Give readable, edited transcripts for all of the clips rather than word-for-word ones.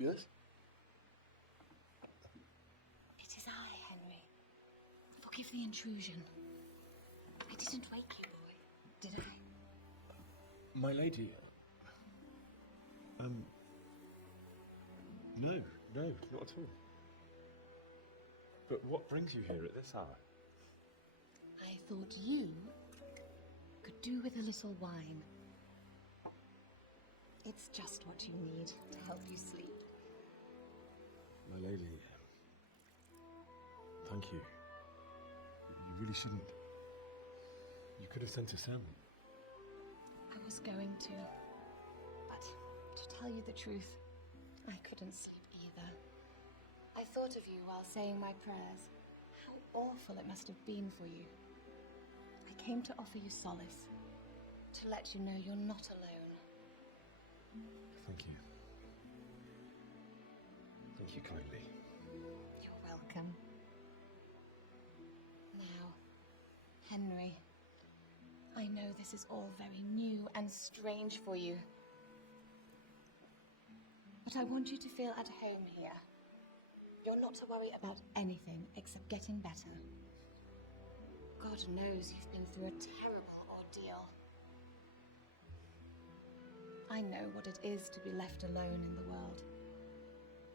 Yes? It is I, Henry. Forgive the intrusion. I didn't wake you, boy, did I? My lady. No, not at all. But what brings you here at this hour? I thought you could do with a little wine. It's just what you need to help you sleep. My lady, thank you. You really shouldn't. You could have sent a sermon. I was going to, but to tell you the truth, I couldn't sleep either. I thought of you while saying my prayers. How awful it must have been for you. I came to offer you solace, to let you know you're not alone. Thank you. Thank you kindly. You're welcome. Now, Henry, I know this is all very new and strange for you. But I want you to feel at home here. You're not to worry about anything except getting better. God knows you've been through a terrible ordeal. I know what it is to be left alone in the world.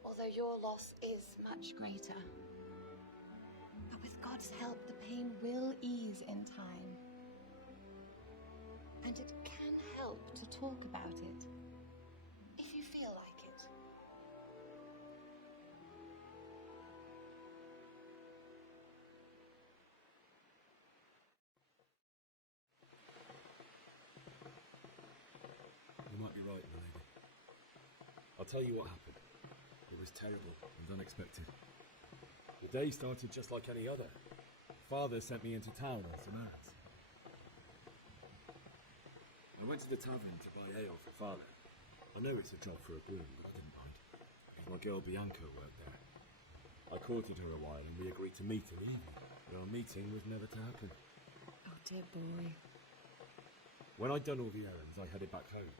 Although your loss is much greater. But with God's help, the pain will ease in time. And it can help to talk about it, if you feel like it. You might be right, my lady. I'll tell you what happened. It was terrible and unexpected. The day started just like any other. Father sent me into town on some errands. I went to the tavern to buy ale for Father. I know it's a job for a groom, but I didn't mind. My girl Bianca worked there. I courted her a while and we agreed to meet in the evening, but our meeting was never to happen. Oh dear boy. When I'd done all the errands, I headed back home.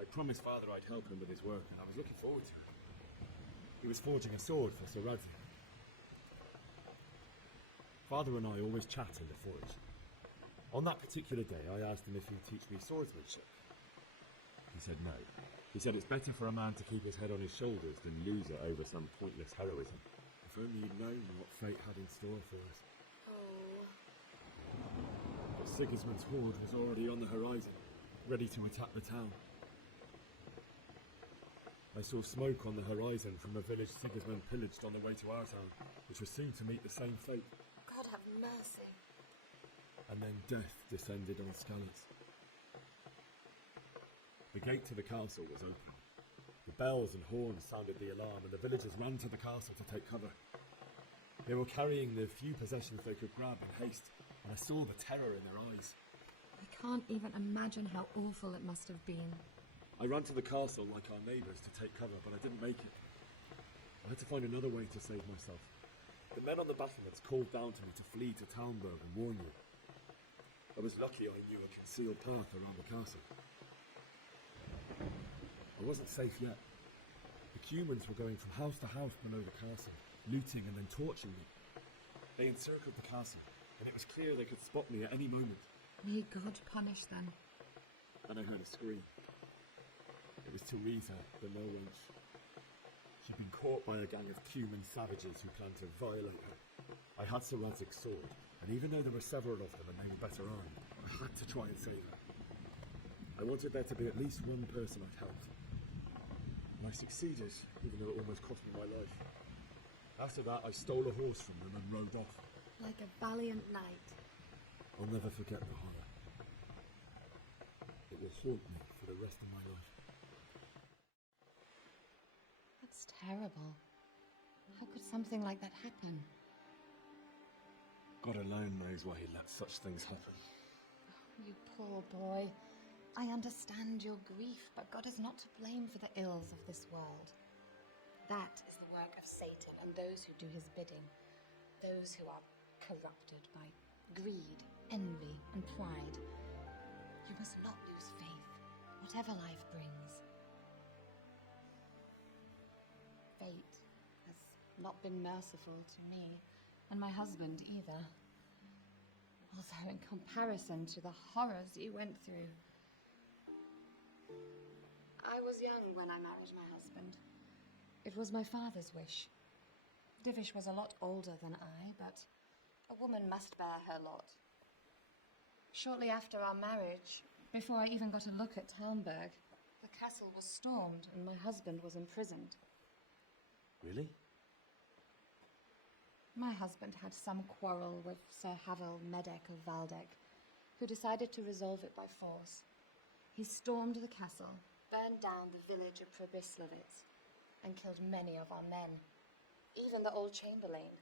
I promised Father I'd help him with his work, and I was looking forward to it. He was forging a sword for Sir Radzig. Father and I always chat in the forge. On that particular day, I asked him if he'd teach me swordsmanship. He said no. He said it's better for a man to keep his head on his shoulders than lose it over some pointless heroism. If only he'd known what fate had in store for us. Oh. But Sigismund's horde was already on the horizon, ready to attack the town. I saw smoke on the horizon from a village Sigismund pillaged on the way to our town, which was soon to meet the same fate. God have mercy. And then death descended on Skalitz. The gate to the castle was open. The bells and horns sounded the alarm, and the villagers ran to the castle to take cover. They were carrying the few possessions they could grab in haste, and I saw the terror in their eyes. I can't even imagine how awful it must have been. I ran to the castle like our neighbours to take cover, but I didn't make it. I had to find another way to save myself. The men on the battlements called down to me to flee to Talmberg and warn you. I was lucky I knew a concealed path around the castle. I wasn't safe yet. The Cumans were going from house to house below the castle, looting and then torching me. They encircled the castle, and it was clear they could spot me at any moment. May God punish them. And I heard a scream. It was Teresa, the no wench. She'd been caught by a gang of Cuman savages who planned to violate her. I had Sir Radzig's sword, and even though there were several of them and they were better armed, I had to try and save her. I wanted there to be at least one person I'd help. And I succeeded, even though it almost cost me my life. After that, I stole a horse from them and rode off. Like a valiant knight. I'll never forget the horror. It will haunt me for the rest of my life. That's terrible. How could something like that happen? God alone knows why he let such things happen. You poor boy. I understand your grief, but God is not to blame for the ills of this world. That is the work of Satan and those who do his bidding. Those who are corrupted by greed, envy, and pride. You must not lose faith, whatever life brings. fate has not been merciful to me, and my husband either. Although in comparison to the horrors you went through. I was young when I married my husband. It was my father's wish. Divish was a lot older than I, but a woman must bear her lot. Shortly after our marriage, before I even got a look at Talmberg, the castle was stormed and my husband was imprisoned. Really? My husband had some quarrel with Sir Havel Medek of Valdek, who decided to resolve it by force. He stormed the castle, burned down the village of Probislovitz, and killed many of our men, even the old chamberlain.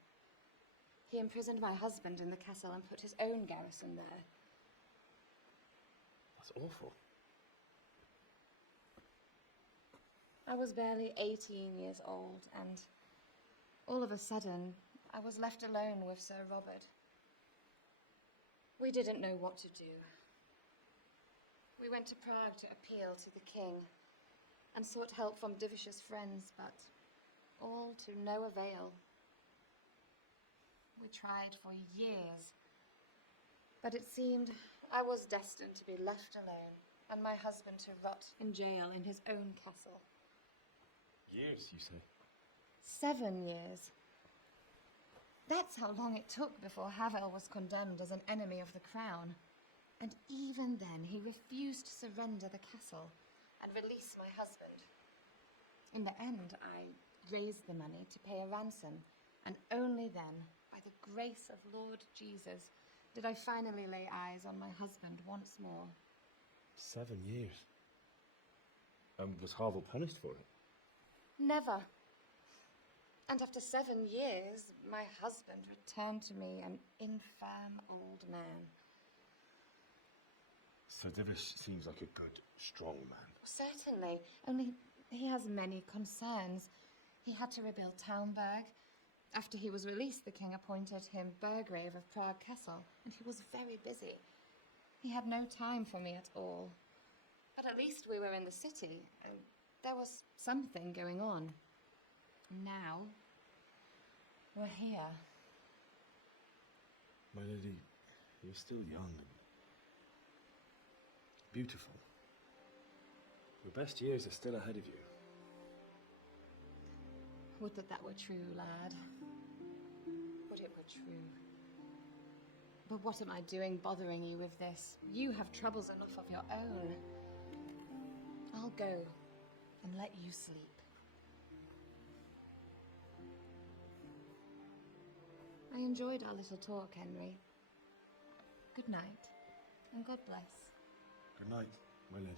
He imprisoned my husband in the castle and put his own garrison there. That's awful. I was barely 18 years old, and all of a sudden, I was left alone with Sir Robert. We didn't know what to do. We went to Prague to appeal to the king and sought help from Divish's friends, but all to no avail. We tried for years, but it seemed I was destined to be left alone and my husband to rot in jail in his own castle. Years, you say? 7 years. That's how long it took before Havel was condemned as an enemy of the crown. And even then, he refused to surrender the castle and release my husband. In the end, I raised the money to pay a ransom, and only then, by the grace of Lord Jesus, did I finally lay eyes on my husband once more. 7 years. And was Havel punished for it? Never. And after 7 years, my husband returned to me an infirm old man. Sir Divish seems like a good, strong man. Certainly, only he has many concerns. He had to rebuild Talmberg. After he was released, the king appointed him Burgrave of Prague Castle, and he was very busy. He had no time for me at all. But at least we were in the city, and there was something going on. Now, we're here. My lady, you're still young and beautiful. Your best years are still ahead of you. Would that that were true, lad. Would it were true. But what am I doing bothering you with this? You have troubles enough of your own. I'll go and let you sleep. I enjoyed our little talk, Henry. Good night, and God bless. Good night, my lady.